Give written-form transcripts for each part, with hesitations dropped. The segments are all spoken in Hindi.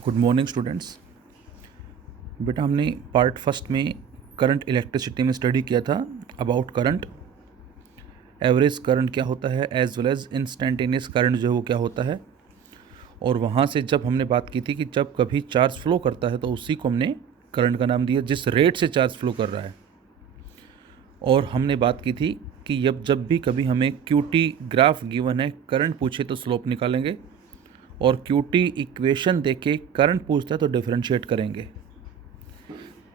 Good morning students. बेटा हमने पार्ट फर्स्ट में करंट इलेक्ट्रिसिटी में स्टडी किया था अबाउट करंट, एवरेज करंट क्या होता है as well as instantaneous current जो है वो क्या होता है। और वहाँ से जब हमने बात की थी कि जब कभी चार्ज फ्लो करता है तो उसी को हमने करंट का नाम दिया जिस रेट से चार्ज फ्लो कर रहा है। और हमने बात की थी कि जब भी कभी हमें क्यूटी ग्राफ गिवन है, करंट पूछे तो स्लोप निकालेंगे, और क्यूटी इक्वेशन देके करंट पूछता है तो डिफरेंशिएट करेंगे।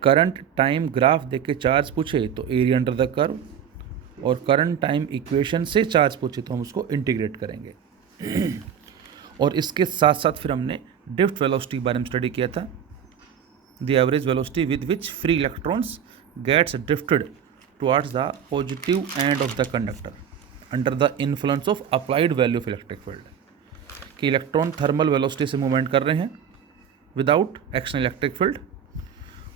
करंट टाइम ग्राफ देके चार्ज पूछे तो एरिया अंडर द कर्व, और करंट टाइम इक्वेशन से चार्ज पूछे तो हम उसको इंटीग्रेट करेंगे। और इसके साथ साथ फिर हमने ड्रिफ्ट वेलोसिटी के बारे में स्टडी किया था, the average velocity with which free electrons gets drifted towards the positive end of the conductor under the influence of applied value of electric field. कि इलेक्ट्रॉन थर्मल वेलोसिटी से मूवमेंट कर रहे हैं विदाउट एक्शन इलेक्ट्रिक फील्ड,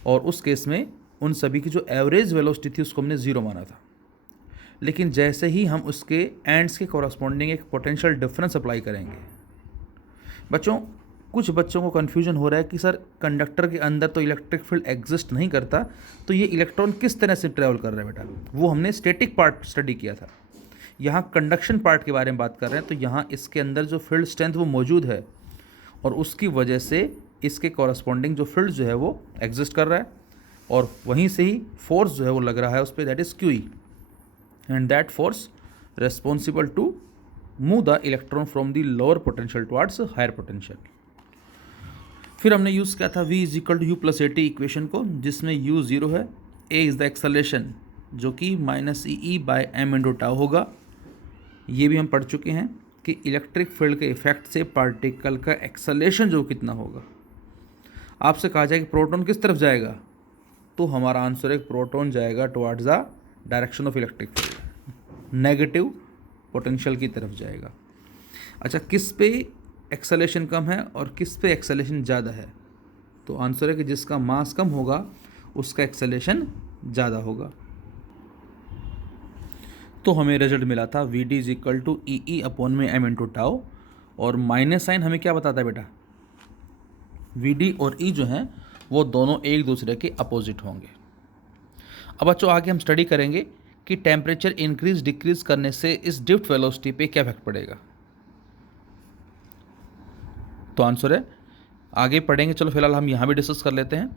और उस केस में उन सभी की जो एवरेज वेलोसिटी थी उसको हमने ज़ीरो माना था। लेकिन जैसे ही हम उसके एंड्स के कॉरस्पॉन्डिंग एक पोटेंशियल डिफरेंस अप्लाई करेंगे, बच्चों कुछ बच्चों को कन्फ्यूजन हो रहा है कि सर कंडक्टर के अंदर तो इलेक्ट्रिक फील्ड एग्जिस्ट नहीं करता, तो ये इलेक्ट्रॉन किस तरह से ट्रैवल कर रहा है। बेटा वो हमने स्टैटिक पार्ट स्टडी किया था, यहाँ कंडक्शन पार्ट के बारे में बात कर रहे हैं। तो यहाँ इसके अंदर जो फील्ड स्ट्रेंथ वो मौजूद है, और उसकी वजह से इसके कॉरस्पॉन्डिंग जो फील्ड जो है वो एग्जिस्ट कर रहा है, और वहीं से ही फोर्स जो है वो लग रहा है उस पर, that is QE, and that force responsible to move the electron from the lower potential towards higher potential. फिर हमने यूज़ किया था V is equal to U plus A T equation को, जिसमें U ज़ीरो है, A इज़ द एक्सेलरेशन जो कि minus E by M into tau होगा। ये भी हम पढ़ चुके हैं कि इलेक्ट्रिक फील्ड के इफेक्ट से पार्टिकल का एक्सेलरेशन जो कितना होगा। आपसे कहा जाए कि प्रोटॉन किस तरफ जाएगा, तो हमारा आंसर है प्रोटॉन जाएगा towards the direction of electric field, negative potential की तरफ जाएगा। अच्छा, किस पे एक्सेलरेशन कम है और किस पे एक्सेलरेशन ज़्यादा है, तो आंसर है कि जिसका मास कम होगा उसका एक्सेलरेशन ज़्यादा होगा। तो हमें रिजल्ट मिला था V D is equal to E E upon में एम इंटू टाउ, और माइनस साइन हमें क्या बताता है बेटा, वी डी और ई जो हैं वो दोनों एक दूसरे के अपोजिट होंगे। अब बच्चों आगे हम स्टडी करेंगे कि टेम्परेचर इंक्रीज डिक्रीज करने से इस ड्रिफ्ट वेलोसिटी पे क्या इफेक्ट पड़ेगा। तो आंसर है आगे पढ़ेंगे। चलो फिलहाल हम यहाँ भी डिस्कस कर लेते हैं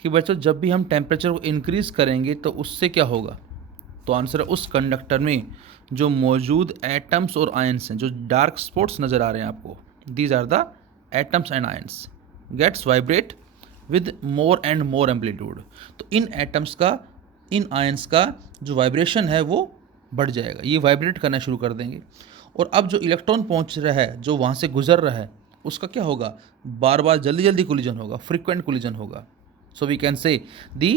कि बच्चों जब भी हम टेम्परेचर को इंक्रीज करेंगे तो उससे क्या होगा। तो आंसर है उस कंडक्टर में जो मौजूद एटम्स और आयंस हैं, जो डार्क स्पॉट्स नज़र आ रहे हैं आपको, these are the atoms and ions, gets vibrate with more and more amplitude. तो इन एटम्स का, इन आयंस का जो वाइब्रेशन है वो बढ़ जाएगा, ये वाइब्रेट करना शुरू कर देंगे। और अब जो इलेक्ट्रॉन पहुंच रहा है, जो वहाँ से गुजर रहा है, उसका क्या होगा, बार बार जल्दी जल्दी कोलिजन होगा, फ्रीक्वेंट कोलिजन होगा। सो we can say the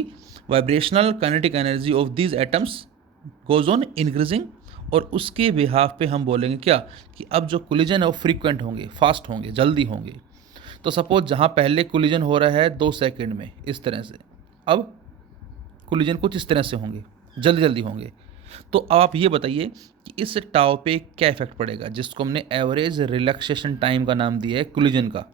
vibrational kinetic energy of these atoms goes on increasing, और उसके बिहाफ पे हम बोलेंगे क्या कि अब जो कोलिजन है वो फ्रीक्वेंट होंगे, फास्ट होंगे, जल्दी होंगे। तो सपोज जहाँ पहले कोलिजन हो रहा है 2 सेकंड में इस तरह से, अब कोलिजन कुछ इस तरह से होंगे, जल्दी जल्दी होंगे। तो अब आप ये बताइए कि इस टाव पे क्या इफेक्ट पड़ेगा, जिसको हमने एवरेज रिलैक्सेशन टाइम का नाम दिया है कोलिजन का।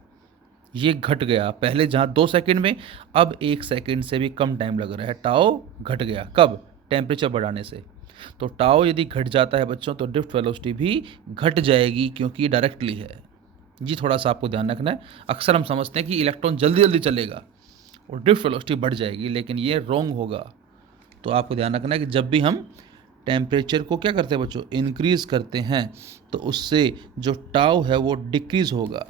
ये घट गया, पहले जहाँ 2 सेकंड में अब 1 सेकंड से भी कम टाइम लग रहा है, टाव घट गया। कब, टेम्परेचर बढ़ाने से। तो टाव यदि घट जाता है बच्चों तो ड्रिफ्ट वेलोसिटी भी घट जाएगी, क्योंकि डायरेक्टली है। ये थोड़ा सा आपको ध्यान रखना है। अक्सर हम समझते हैं कि इलेक्ट्रॉन जल्दी जल्दी चलेगा और ड्रिफ्ट वेलोसिटी बढ़ जाएगी, लेकिन ये रॉन्ग होगा। तो आपको ध्यान रखना है कि जब भी हम टेम्परेचर को क्या करते हैं बच्चों, इंक्रीज़ करते हैं, तो उससे जो टाव है वो डिक्रीज़ होगा।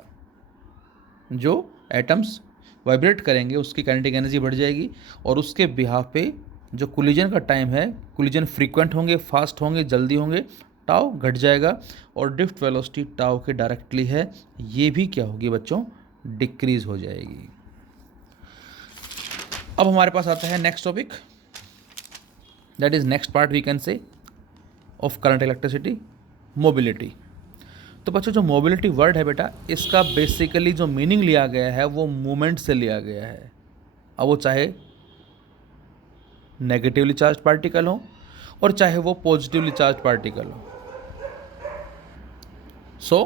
जो एटम्स वाइब्रेट करेंगे उसकी काइनेटिक एनर्जी बढ़ जाएगी, और उसके बिहाफ पे जो कोलिजन का टाइम है, कोलिजन फ्रीक्वेंट होंगे, फास्ट होंगे, जल्दी होंगे, टाव घट जाएगा, और ड्रिफ्ट वेलोसिटी टाव के डायरेक्टली है, ये भी क्या होगी बच्चों, डिक्रीज हो जाएगी। अब हमारे पास आता है next topic, that is next part we can say of current electricity, mobility. तो बच्चों जो मोबिलिटी वर्ड है बेटा, इसका बेसिकली जो मीनिंग लिया गया है वो मूवमेंट से लिया गया है। अब वो चाहे नेगेटिवली चार्ज पार्टिकल हो और चाहे वो पॉजिटिवली चार्ज पार्टिकल हो। सो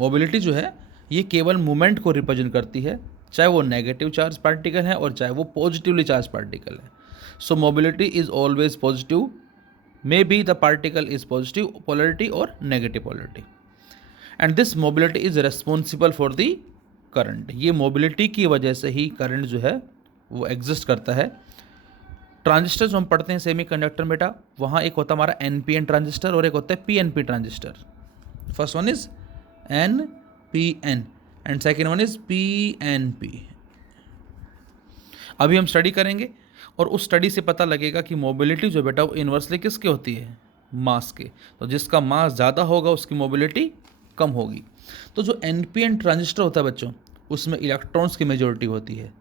मोबिलिटी जो है ये केवल मूवमेंट को रिप्रेजेंट करती है, चाहे वो नेगेटिव चार्ज पार्टिकल है और चाहे वो पॉजिटिवली चार्ज पार्टिकल है. So mobility is always positive, may be the particle is positive polarity और negative polarity, and this mobility is responsible for the current. ये मोबिलिटी की वजह से ही करंट जो है वो एग्जिस्ट करता है. ट्रांजिस्टर जो हम पढ़ते हैं सेमी कंडक्टर बेटा, वहाँ एक होता है हमारा NPN ट्रांजिस्टर और एक होता है PNP transistor. First one is NPN and second one is PNP. अभी हम स्टडी करेंगे और उस स्टडी से पता लगेगा कि मोबिलिटी जो बेटा वो इन्वर्सली किसकी होती है, मास के. तो जिसका मास ज़्यादा होगा उसकी मोबिलिटी कम होगी. तो जो NPN ट्रांजिस्टर होता है बच्चों, उसमें इलेक्ट्रॉन्स की मेजॉरिटी होती है.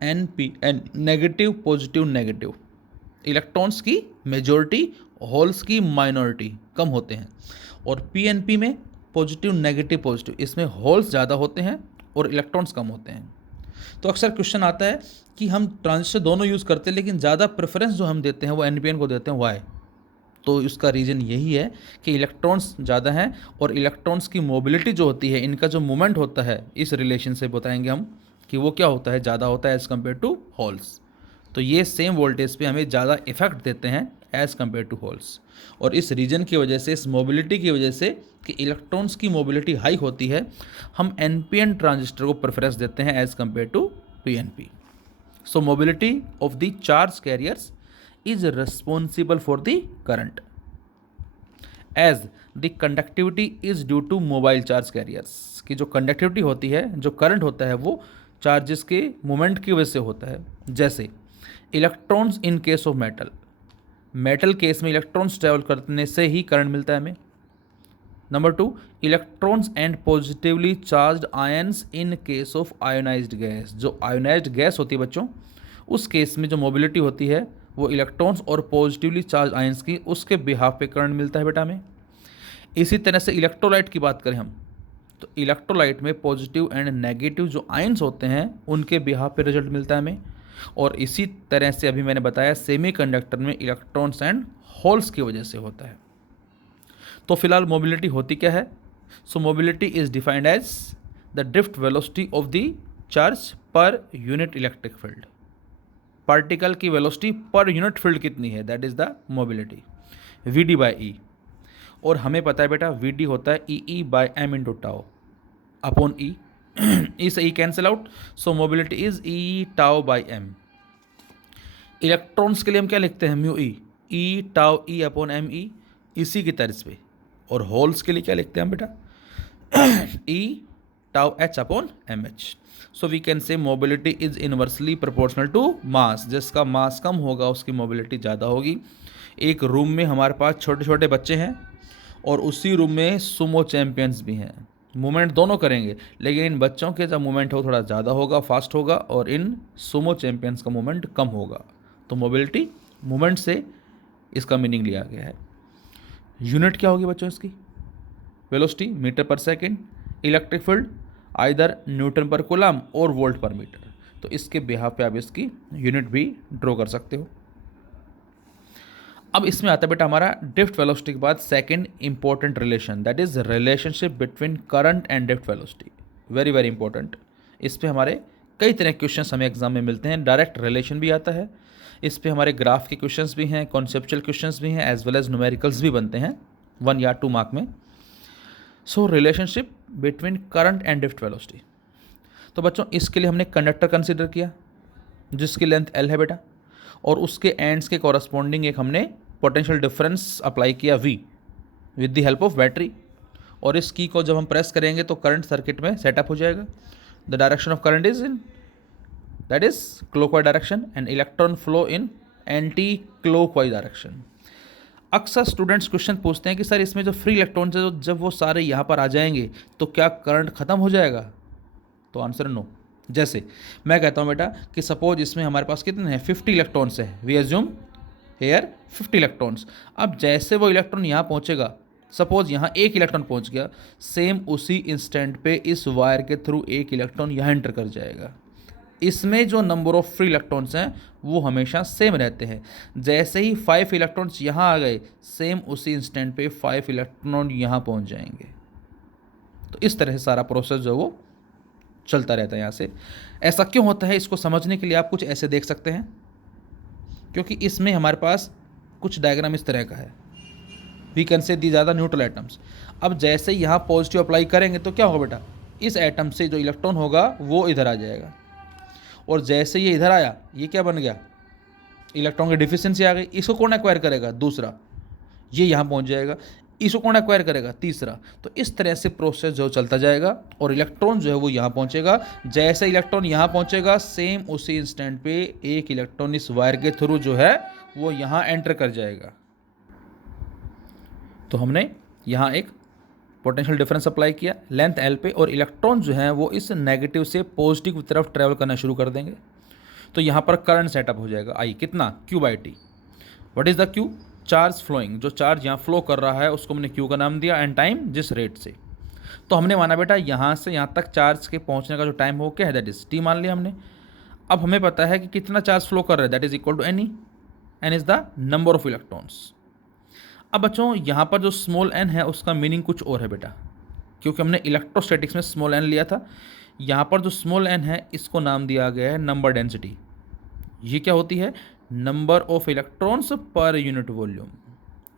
NPN negative positive negative, electrons की मेजॉरिटी, होल्स की माइनॉरिटी कम होते हैं. और PNP में पॉजिटिव नेगेटिव पॉजिटिव, इसमें होल्स ज़्यादा होते हैं और इलेक्ट्रॉन्स कम होते हैं. तो अक्सर क्वेश्चन आता है कि हम ट्रांजिस्टर दोनों यूज़ करते हैं लेकिन ज़्यादा प्रेफरेंस जो हम देते हैं वो NPN को देते हैं, वाई? तो उसका रीज़न यही है कि इलेक्ट्रॉन्स ज़्यादा हैं और इलेक्ट्रॉन्स की मोबिलिटी जो होती है, इनका जो मूवमेंट होता है, इस रिलेशन से बताएंगे हम कि वो क्या होता है, ज़्यादा होता है एज़ कम्पेयर टू होल्स. तो ये सेम वोल्टेज पे हमें ज़्यादा इफेक्ट देते हैं एज़ कम्पेयर टू होल्स. और इस रीजन की वजह से, इस मोबिलिटी की वजह से कि इलेक्ट्रॉन्स की मोबिलिटी हाई होती है, हम NPN ट्रांजिस्टर को प्रेफरेंस देते हैं as compare to PNP. So mobility of the charge carriers is responsible for the current as the conductivity is due to mobile charge carriers. की जो कंडक्टिविटी होती है, जो करंट होता है, वो चार्जेस के मोमेंट की वजह से होता है. जैसे electrons in case of metal, metal case में इलेक्ट्रॉन्स ट्रेवल करने से ही करंट मिलता है हमें. Number 2, electrons and positively charged ions in case of ionised gas. जो आयोनाइज्ड गैस होती है बच्चों, उस केस में जो मोबिलिटी होती है वो इलेक्ट्रॉन्स और पॉजिटिवली चार्ज आयंस की, उसके बिहाफ पे करंट मिलता है बेटा हमें. इसी तरह से इलेक्ट्रोलाइट की बात करें हम, तो इलेक्ट्रोलाइट में पॉजिटिव एंड नेगेटिव जो आयंस होते हैं उनके बिहाफ पे रिजल्ट मिलता है हमें. और इसी तरह से अभी मैंने बताया सेमी कंडक्टर में इलेक्ट्रॉन्स एंड होल्स की वजह से होता है. तो फिलहाल मोबिलिटी होती क्या है? So mobility is defined as the drift velocity of the charge per unit electric field. Particle की वेलोसिटी पर यूनिट फील्ड कितनी है, that is the mobility, VD/E. और हमें पता है बेटा VD होता है EE/m into tau upon E. E से E cancel out, so mobility is E/τ/m. Electrons के लिए हम क्या लिखते हैं, μe, E/τ/E अपॉन me, इसी की तर्ज पे. और होल्स के लिए क्या लिखते हैं हम बेटा, E/τh upon mh. So we can say mobility is inversely proportional to mass. जिसका मास कम होगा उसकी मोबिलिटी ज़्यादा होगी. एक रूम में हमारे पास छोटे छोटे बच्चे हैं और उसी रूम में सुमो चैम्पियंस भी हैं. मूवमेंट दोनों करेंगे लेकिन इन बच्चों के जो मूवमेंट हो थोड़ा ज़्यादा होगा, फास्ट होगा, और इन सुमो चैम्पियंस का मूवमेंट कम होगा. तो मोबिलिटी मूवमेंट से इसका मीनिंग लिया गया है. यूनिट क्या होगी बच्चों इसकी, वेलोसिटी मीटर पर second, electric field either Newton पर कूलम और वोल्ट पर मीटर. तो इसके बिहाफ पे आप इसकी यूनिट भी ड्रॉ कर सकते हो. अब इसमें आता है बेटा हमारा ड्रिफ्ट वेलोसिटी के बाद second important relation, that is relationship between current and drift velocity. Very very important. इस पे हमारे कई तरह के क्वेश्चंस हमें एग्जाम में मिलते हैं. डायरेक्ट रिलेशन भी आता है, इस पे हमारे ग्राफ के क्वेश्चंस भी हैं, कॉन्सेप्चुअल क्वेश्चंस भी हैं, एज वेल एज न्यूमेरिकल्स भी बनते हैं 1 या 2 मार्क में. So relationship between current and drift velocity. तो बच्चों इसके लिए हमने कंडक्टर कंसिडर किया जिसकी लेंथ L है बेटा, और उसके एंड्स के कॉरस्पॉन्डिंग एक हमने पोटेंशियल डिफरेंस अप्लाई किया V with the help of battery. और इस की को जब हम प्रेस करेंगे तो करंट सर्किट में सेटअप हो जाएगा. The direction of current is in that is clockwise direction and electron flow in anti clockwise direction. अक्सर स्टूडेंट्स क्वेश्चन पूछते हैं कि सर इसमें जो फ्री इलेक्ट्रॉन्स है जब वो सारे यहाँ पर आ जाएंगे तो क्या करंट ख़त्म हो जाएगा? तो आंसर नो. जैसे मैं कहता हूँ बेटा कि सपोज इसमें हमारे पास कितने हैं, 50 इलेक्ट्रॉन्स हैं. We assume here 50 electrons. अब जैसे वो इलेक्ट्रॉन यहाँ पहुँचेगा, सपोज यहाँ एक इलेक्ट्रॉन पहुँच गया, सेम उसी इंस्टेंट पे इस वायर के थ्रू एक इलेक्ट्रॉन यहाँ एंटर कर जाएगा. इसमें जो नंबर ऑफ फ्री इलेक्ट्रॉन्स हैं वो हमेशा सेम रहते हैं. जैसे ही 5 इलेक्ट्रॉन्स यहाँ आ गए, सेम उसी इंस्टेंट पे 5 इलेक्ट्रॉन यहाँ पहुँच जाएंगे. तो इस तरह से सारा प्रोसेस जो वो चलता रहता है यहाँ से। ऐसा क्यों होता है, इसको समझने के लिए आप कुछ ऐसे देख सकते हैं, क्योंकि इसमें हमारे पास कुछ डायग्राम इस तरह का है। We can say these are the neutral atoms. अब जैसे यहाँ पॉजिटिव अप्लाई करेंगे तो क्या होगा बेटा, इस एटम से जो इलेक्ट्रॉन होगा वो इधर आ जाएगा, और जैसे ये इधर आया ये क्या बन गया, इलेक्ट्रॉन की डिफिशियंसी आ गई। इसको कौन एक्वायर करेगा, दूसरा, ये यहाँ पहुँच जाएगा। इसको कौन एक्वायर करेगा, तीसरा। तो इस तरह से प्रोसेस जो चलता जाएगा और इलेक्ट्रॉन जो है वो यहाँ पहुँचेगा। जैसे इलेक्ट्रॉन यहाँ पहुँचेगा सेम उसी इंस्टेंट पे एक इलेक्ट्रॉन इस वायर के थ्रू जो है वो यहाँ एंटर कर जाएगा। तो हमने यहाँ एक पोटेंशियल डिफरेंस अप्लाई किया लेंथ एल पे, और इलेक्ट्रॉन जो है वो इस नेगेटिव से पॉजिटिव की तरफ ट्रैवल करना शुरू कर देंगे। तो यहाँ पर करंट सेटअप हो जाएगा आई, कितना, Q by T. What is the Q, charge flowing, जो चार्ज यहाँ फ्लो कर रहा है उसको हमने क्यू का नाम दिया, एंड टाइम जिस रेट से। तो हमने माना बेटा यहाँ से यहाँ तक चार्ज के पहुँचने का जो टाइम हो क्या है, दैट इज़ टी मान लिया हमने। अब हमें पता है कि कितना चार्ज फ्लो कर रहा है, that is equal to N E, N is the number of electrons. अब बच्चों यहाँ पर जो स्मॉल एन है उसका मीनिंग कुछ और है बेटा, क्योंकि हमने इलेक्ट्रोस्टैटिक्स में स्मॉल एन लिया था। यहाँ पर जो स्मॉल एन है इसको नाम दिया गया है नंबर डेंसिटी। ये क्या होती है, नंबर ऑफ इलेक्ट्रॉन्स पर यूनिट वॉल्यूम।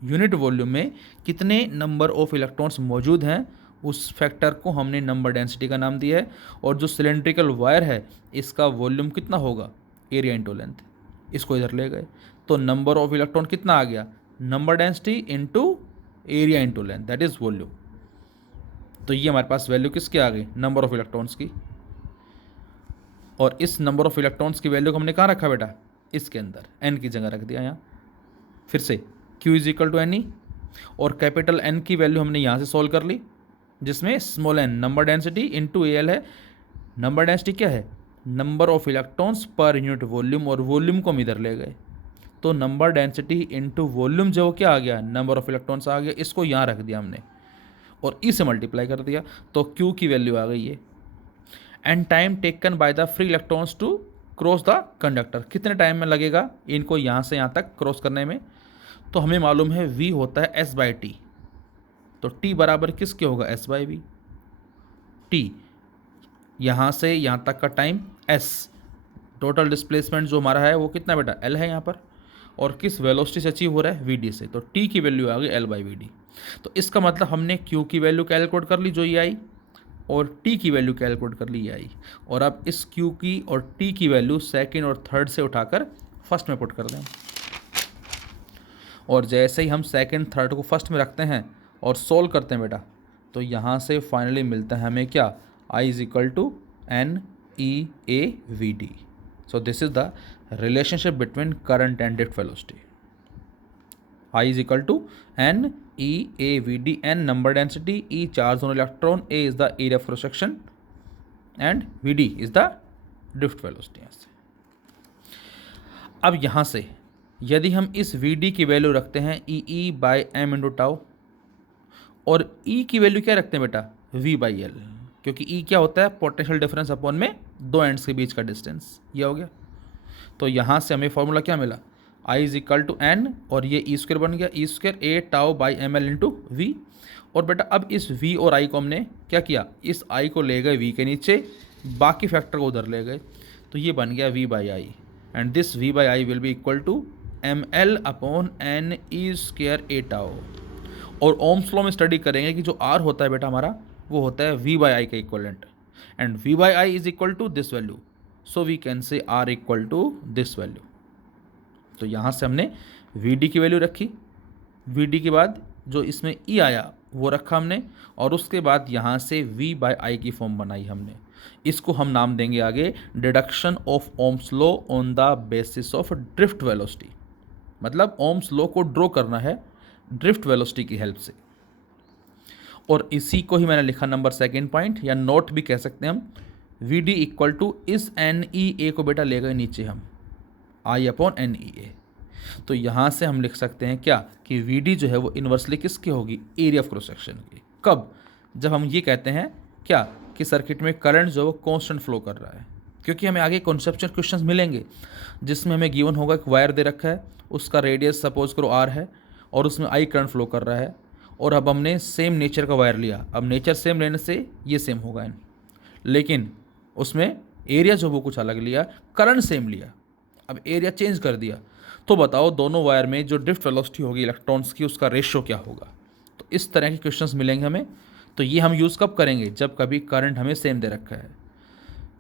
यूनिट वॉल्यूम में कितने नंबर ऑफ इलेक्ट्रॉन्स मौजूद हैं उस फैक्टर को हमने नंबर डेंसिटी का नाम दिया है। और जो सिलेंड्रिकल वायर है इसका वॉल्यूम कितना होगा, एरिया इंटू लेंथ। इसको इधर ले गए तो नंबर ऑफ इलेक्ट्रॉन कितना आ गया, number density into area into length, that is volume. तो ये हमारे पास वैल्यू किसकी आ गई, नंबर ऑफ इलेक्ट्रॉन्स की। और इस नंबर ऑफ इलेक्ट्रॉन्स की वैल्यू को हमने कहाँ रखा बेटा, इसके अंदर एन की जगह रख दिया यहाँ। फिर से Q is equal to N e, और कैपिटल एन की वैल्यू हमने यहाँ से सॉल्व कर ली, जिसमें small n number density into l है। नंबर डेंसिटी क्या है, नंबर ऑफ इलेक्ट्रॉन्स पर यूनिट वॉल्यूम, और वॉल्यूम को हम इधर ले गए तो नंबर डेंसिटी इंटू वॉल्यूम जो क्या आ गया, नंबर ऑफ इलेक्ट्रॉन्स आ गया। इसको यहाँ रख दिया हमने और ई से मल्टीप्लाई कर दिया तो Q की वैल्यू आ गई है। And time taken by the free electrons to cross the conductor, कितने टाइम में लगेगा इनको यहाँ से यहाँ तक क्रॉस करने में। तो हमें मालूम है V होता है S बाई टी, तो T बराबर किसके होगा, S बाई वी। T यहाँ से यहाँ तक का टाइम, S टोटल डिस्प्लेसमेंट जो हमारा है वो कितना बेटा, L है यहाँ पर, और किस वेलोसिटी से अचीव हो रहा है, VD से। तो T की वैल्यू आ गई L बाई वी डी। तो इसका मतलब हमने Q की वैल्यू कैलकुलेट कर ली जो ये आई, और T की वैल्यू कैलकुलेट कर ली ये आई। और अब इस Q की और T की वैल्यू सेकंड और थर्ड से उठाकर फर्स्ट में पुट कर दें। और जैसे ही हम सेकंड थर्ड को फर्स्ट में रखते हैं और सोल्व करते हैं बेटा, तो यहाँ से फाइनली मिलता है हमें क्या, I is equal to N e a v d. So this is the relationship between current and drift velocity. I is equal to N E A V D, N number density, E charge on electron, A is the area of cross section and V D is the drift velocity। अब यहाँ से यदि हम इस V D की वैल्यू रखते हैं E E by M into tau, और E की वैल्यू क्या रखते हैं बेटा, V बाई L, क्योंकि E क्या होता है, पोटेंशियल डिफरेंस अपॉन में दो एंड्स के बीच का डिस्टेंस, ये हो गया। तो यहाँ से हमें फॉर्मूला क्या मिला, I is equal to N, और ये ई स्क्वायर बन गया, E square A tau by M L into V. और बेटा अब इस v और i को हमने क्या किया, इस i को ले गए v के नीचे, बाकी फैक्टर को उधर ले गए, तो ये बन गया v by I, and this v by I will be equal to m l upon n e square A tau. और ओम्स लॉ में स्टडी करेंगे कि जो r होता है बेटा हमारा वो होता है v बाई आई का equivalent, and v by I is equal to this value, so we can say r equal to this value. तो यहाँ से हमने Vd की वैल्यू रखी, Vd के बाद जो इसमें E आया वो रखा हमने, और उसके बाद यहाँ से V बाई आई की फॉर्म बनाई हमने। इसको हम नाम देंगे आगे deduction of Ohm's law on the basis of drift velocity. मतलब ओम्स लॉ को ड्रॉ करना है ड्रिफ्ट वेलोसिटी की हेल्प से। और इसी को ही मैंने लिखा नंबर सेकेंड पॉइंट, या नोट भी कह सकते हैं हम, Vd इक्वल टू इस एन ई ए को बेटा ले गए नीचे हम, I अपॉन एन ई ए। तो यहाँ से हम लिख सकते हैं क्या कि Vd जो है वो इन्वर्सली किसकी होगी, एरिया ऑफ क्रॉस सेक्शन की। कब, जब हम ये कहते हैं क्या कि सर्किट में करंट जो है वो कांस्टेंट फ्लो कर रहा है। क्योंकि हमें आगे कॉन्सेप्चुअल क्वेश्चंस मिलेंगे जिसमें हमें गिवन होगा एक वायर दे रखा है, उसका रेडियस सपोज करो r है, और उसमें I करंट फ्लो कर रहा है, और अब हमने सेम नेचर का वायर लिया। अब नेचर सेम लेने से ये सेम होगा, लेकिन उसमें एरिया जो वो कुछ अलग लिया, करंट सेम लिया, अब एरिया चेंज कर दिया, तो बताओ दोनों वायर में जो ड्रिफ्ट वेलोसिटी होगी इलेक्ट्रॉन्स की उसका रेशियो क्या होगा। तो इस तरह के क्वेश्चंस मिलेंगे हमें। तो ये हम यूज़ कब करेंगे, जब कभी करंट हमें सेम दे रखा है।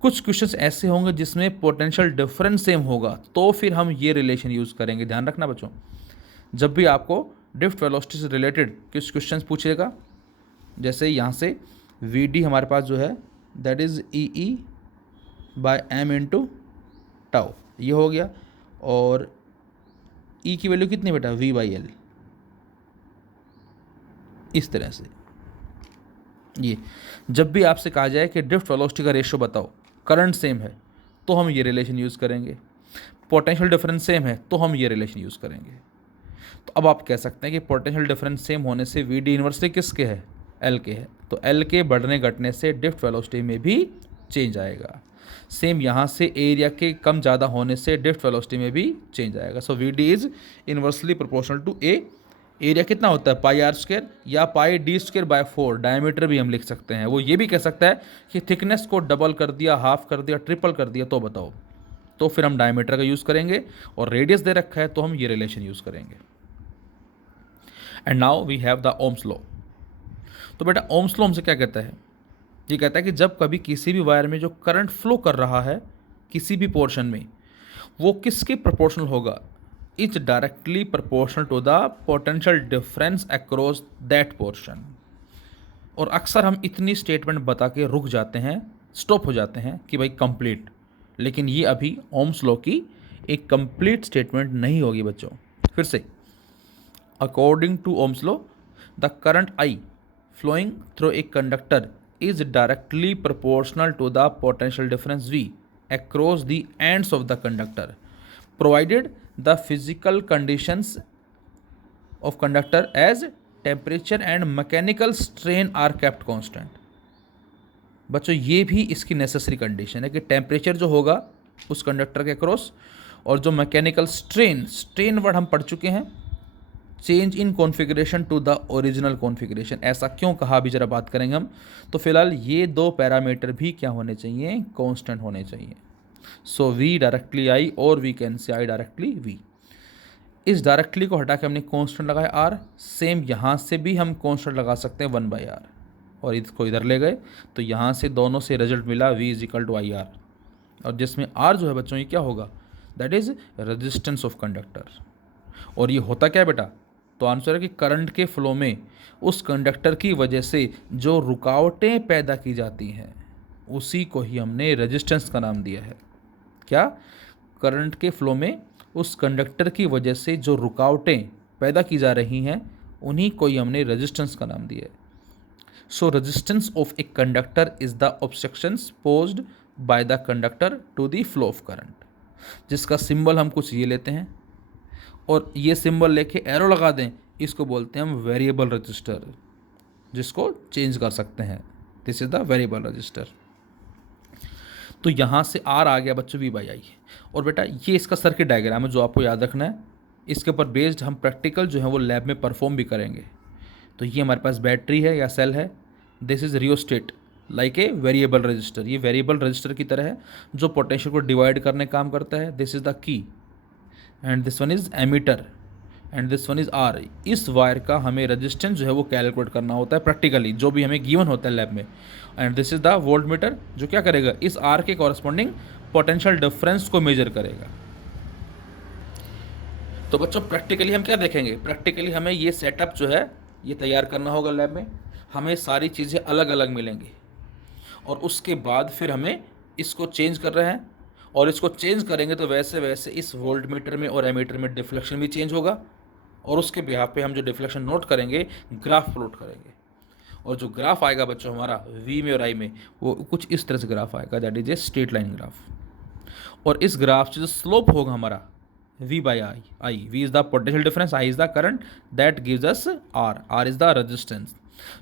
कुछ क्वेश्चंस ऐसे होंगे जिसमें पोटेंशियल डिफरेंस सेम होगा, तो फिर हम ये रिलेशन यूज़ करेंगे। ध्यान रखना बच्चों, जब भी आपको ड्रिफ्ट वेलोसिटी से रिलेटेड कुछ क्वेश्चंस पूछेगा, जैसे यहाँ से वी डी हमारे पास जो है that is e e by M into tau, ये हो गया, और ई की वैल्यू कितनी बेटा, वी बाई एल, इस तरह से। ये जब भी आपसे कहा जाए कि ड्रिफ्ट वेलोसिटी का रेशियो बताओ, करंट सेम है तो हम ये रिलेशन यूज़ करेंगे, पोटेंशियल डिफरेंस सेम है तो हम ये रिलेशन यूज़ करेंगे। तो अब आप कह सकते हैं कि पोटेंशियल डिफरेंस सेम होने से वी डी इन्वर्सली किसके है, एल के है, तो एल के बढ़ने घटने से ड्रिफ्ट वेलोसिटी में भी चेंज आएगा। सेम यहाँ से एरिया के कम ज़्यादा होने से ड्रिफ्ट वेलोसिटी में भी चेंज आएगा। So v d is inversely proportional to a, area कितना होता है पाई आर स्क्वायर या pi d square by 4, diameter भी हम लिख सकते हैं। वो ये भी कह सकता है कि थिकनेस को डबल कर दिया, हाफ कर दिया, ट्रिपल कर दिया, तो बताओ, तो फिर हम डायमीटर का यूज़ करेंगे, और रेडियस दे रखा है तो हम ये रिलेशन यूज़ करेंगे। And now we have the Ohm's law. तो बेटा ओम्स लॉ हमसे क्या कहता है, ये कहता है कि जब कभी किसी भी वायर में जो करंट फ्लो कर रहा है किसी भी पोर्शन में, वो किसके प्रोपोर्शनल होगा, is directly proportional to the potential difference across that portion. और अक्सर हम इतनी स्टेटमेंट बता के रुक जाते हैं, स्टॉप हो जाते हैं कि भाई कंप्लीट, लेकिन ये अभी ओम्स लॉ की एक कंप्लीट स्टेटमेंट नहीं होगी बच्चों। फिर से, according to Ohm's law the current I flowing through a conductor is directly proportional to the potential difference V across the ends of the conductor, provided the physical conditions of conductor as temperature and mechanical strain are kept constant। बच्चों ये भी इसकी नेसेसरी कंडीशन है कि टेम्परेचर जो होगा उस कंडक्टर के अक्रॉस, और जो मैकेनिकल स्ट्रेन, स्ट्रेन वर्ड हम पढ़ चुके हैं, change in configuration to the original configuration. ऐसा क्यों कहा, अभी जरा बात करेंगे हम। तो फिलहाल ये दो पैरामीटर भी क्या होने चाहिए, कांस्टेंट होने चाहिए। सो वी डायरेक्टली आई, और we can say I directly v. इस डायरेक्टली को हटा के हमने कांस्टेंट लगाया आर, सेम यहाँ से भी हम कांस्टेंट लगा सकते हैं 1/r, और इसको इधर ले गए तो यहाँ से दोनों से रिजल्ट मिला v is equal to I R, और जिसमें r जो है बच्चों ये क्या होगा, that is resistance of conductor. और ये होता क्या है बेटा, तो आंसर है कि करंट के फ्लो में उस कंडक्टर की वजह से जो रुकावटें पैदा की जाती हैं उसी को ही हमने रेजिस्टेंस का नाम दिया है। क्या, करंट के फ्लो में उस कंडक्टर की वजह से जो रुकावटें पैदा की जा रही हैं उन्हीं को ही हमने रेजिस्टेंस का नाम दिया है। So resistance of a conductor is the obstructions posed by the conductor to the flow of current, जिसका सिंबल हम कुछ ये लेते हैं और ये सिंबल लेके एरो लगा दें, इसको बोलते हैं हम वेरिएबल रजिस्टर, जिसको चेंज कर सकते हैं। This is the variable resistor. तो यहाँ से आर आ गया बच्चों v/i, और बेटा ये इसका सर्किट डायग्राम है जो आपको याद रखना है। इसके ऊपर बेस्ड हम प्रैक्टिकल जो है वो लैब में परफॉर्म भी करेंगे। तो ये हमारे पास बैटरी है या सेल है, this is rheostat like a variable resistor. ये वेरिएबल रजिस्टर की तरह है जो पोटेंशियल को डिवाइड करने काम करता है। This is the key, and this one is ammeter, and this one is R. इस वायर का हमें रेजिस्टेंस जो है वो कैलकुलेट करना होता है प्रैक्टिकली, जो भी हमें गिवन होता है लैब में। And this is the volt meter, जो क्या करेगा, इस आर के कॉरस्पॉन्डिंग पोटेंशियल डिफरेंस को मेजर करेगा। तो बच्चों प्रैक्टिकली हम क्या देखेंगे, प्रैक्टिकली हमें ये सेटअप जो है ये तैयार करना होगा लैब में। हमें सारी चीज़ें अलग अलग मिलेंगी, और उसके बाद फिर हमें इसको चेंज कर रहे हैं, और इसको चेंज करेंगे तो वैसे वैसे इस वोल्ट मीटर में और एमीटर में डिफ्लेक्शन भी चेंज होगा, और उसके बिहाफ पे हम जो डिफ्लेक्शन नोट करेंगे ग्राफ प्लॉट करेंगे। और जो ग्राफ आएगा बच्चों हमारा वी में और आई में, वो कुछ इस तरह से ग्राफ आएगा, that is a straight line graph. और इस ग्राफ से जो स्लोप होगा हमारा v/i, v is the potential difference, I is the current, that gives us r is the resistance,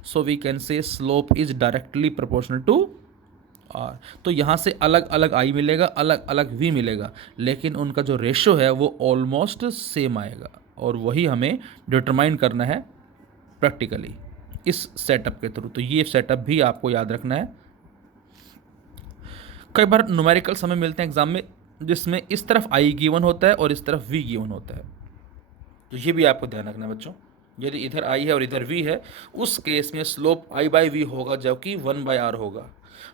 so we can say slope is directly proportional to r। तो यहाँ से अलग अलग i मिलेगा, अलग अलग v मिलेगा, लेकिन उनका जो रेशो है वो ऑलमोस्ट सेम आएगा, और वही हमें डिटरमाइन करना है प्रैक्टिकली इस सेटअप के थ्रू। तो ये सेटअप भी आपको याद रखना है। कई बार न्यूमेरिकल्स हमें मिलते हैं एग्जाम में जिसमें इस तरफ आई गिवन होता है और इस तरफ वी गिवन होता है, तो ये भी आपको ध्यान रखना है बच्चों। यदि इधर आई है और इधर वी है, उस केस में स्लोप आई बाई वी होगा जबकि 1/r होगा।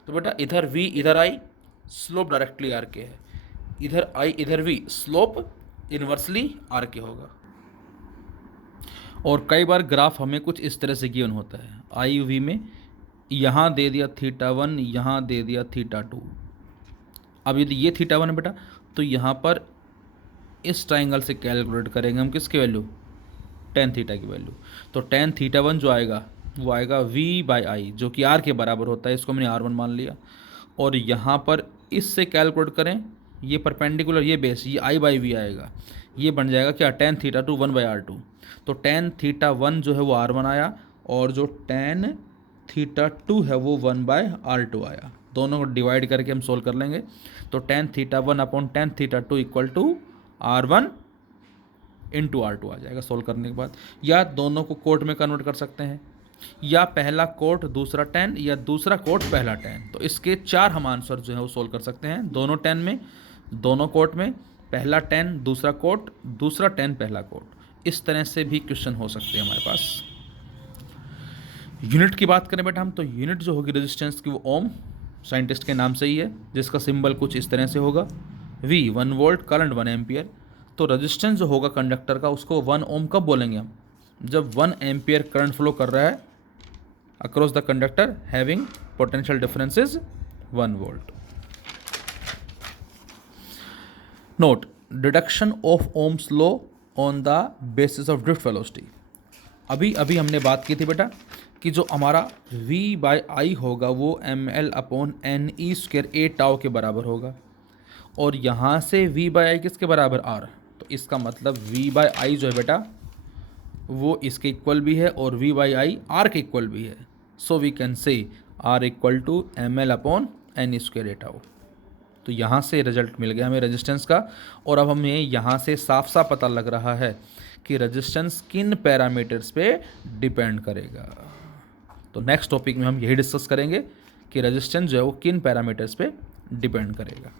तो बेटा इधर वी इधर आई, स्लोप डायरेक्टली आर के है, इधर आई इधर वी, स्लोप इन्वर्सली आर के होगा। और कई बार ग्राफ हमें कुछ इस तरह से गिवन होता है, आई वी में यहाँ दे दिया θ1, यहाँ दे दिया θ2। अब यदि ये θ1 है बेटा, तो यहाँ पर इस ट्राइंगल से कैलकुलेट करेंगे हम किसकी वैल्यू, tan थीटा की वैल्यू। तो tan θ1 जो आएगा वो आएगा v/i, जो कि r के बराबर होता है, इसको मैंने r1 मान लिया। और यहाँ पर इससे कैलकुलेट करें, ये परपेंडिकुलर ये बेस, ये i/v आएगा, ये बन जाएगा क्या, tan θ2 1/r2। तो tan θ1 जो है वो r1 आया, और जो tan θ2 है वो 1/r2 आया। दोनों को डिवाइड करके हम सोल्व कर लेंगे। तो tan θ1 upon tan θ2 equal to r1 into r2 आ जाएगा सोल्व करने के बाद। या दोनों को कोट में कन्वर्ट कर सकते हैं, या पहला कोट दूसरा tan, या दूसरा कोट पहला tan। तो इसके 4 हम आंसर जो है वो सोल्व कर सकते हैं, दोनों tan में, दोनों कोट में, पहला tan दूसरा कोट, दूसरा tan पहला कोट। इस तरह से भी क्वेश्चन हो सकते हैं हमारे पास। यूनिट की बात करें बेटा हम, तो यूनिट जो होगी रेजिस्टेंस की वो ओम, साइंटिस्ट के नाम से ही है, जिसका सिंबल कुछ इस तरह से होगा, V 1 वोल्ट, करंट 1 एम्पियर। तो रेजिस्टेंस जो होगा कंडक्टर का उसको 1 ओम कब बोलेंगे हम, जब 1 एम्पियर करंट फ्लो कर रहा है across the conductor having potential difference is 1 volt. Note deduction of Ohm's law on the basis of drift velocity. अभी हमने बात की थी बेटा कि जो हमारा v/i होगा वो ml/ne² a टाउ के बराबर होगा, और यहाँ से v/i किसके बराबर, r। तो इसका मतलब v/i जो है बेटा वो इसके इक्वल भी है और v/i r के इक्वल भी है। So we can say r equal to ml/ne² a tau. तो यहाँ से रिजल्ट मिल गया हमें रेजिस्टेंस का। और अब हमें यहाँ से साफ साफ पता लग रहा है कि रेजिस्टेंस किन पैरामीटर्स पे डिपेंड करेगा। तो नेक्स्ट टॉपिक में हम यही डिस्कस करेंगे कि रेजिस्टेंस जो है वो किन पैरामीटर्स पे डिपेंड करेगा।